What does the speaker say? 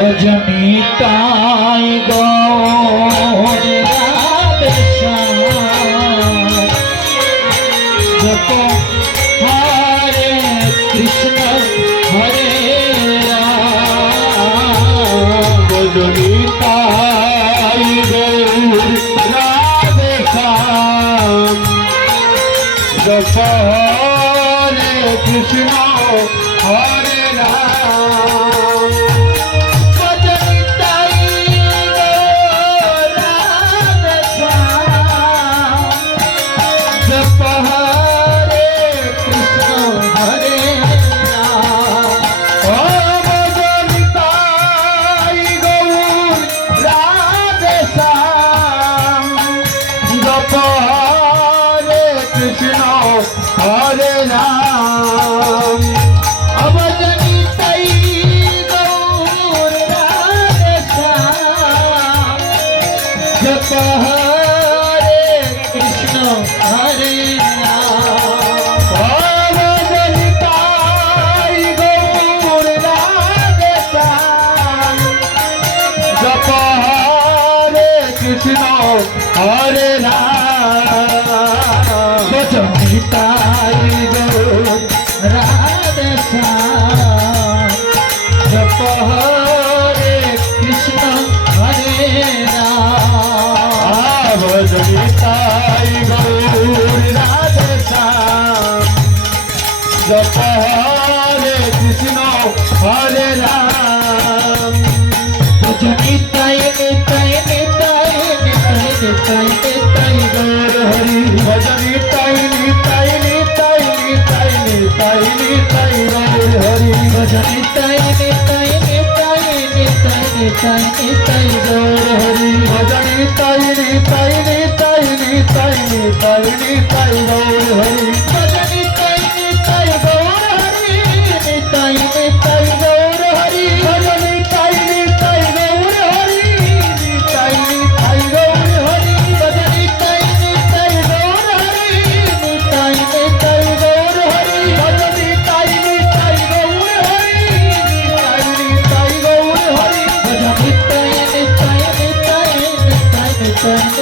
জনিতাই গৌর জপ হরে কৃষ্ণ হরে রাম জনিতাই গৌর জপ হরে কৃষ্ণ হরে রাম हरे राम अवजनिताई गौर राधे श्याम जप हरे कृष्ण हरे राम अवजनिताई गौर राधे श्याम जप हरे कृष्ण हरे राम जनिताई गौर राधे श्याम जप हरे कृष्ण हरे राम जनिताई गौर राधे श्याम जप हरे कृष्ण हरे राम जनिताई निताई निताई निताई निताई निताई गौर हरि भजनिताई निताई निताई निताई निताई निताई गौर हरि भजनिताई निताई निताई निताई निताई निताई गौर हरि भजनिताई निताई निताई निताई निताई निताई गौर हरि भजनिताई निताई गौर हरि निताई निताई गौर हरि भजनिताई निताई गौर हरि निताई निताई गौर हरि भजनिताई निताई गौर हरि निताई निताई गौर हरि भजनिताई निताई गौर हरि निताई निताई गौर हरि भजनिताई निताई निताई निताई निताई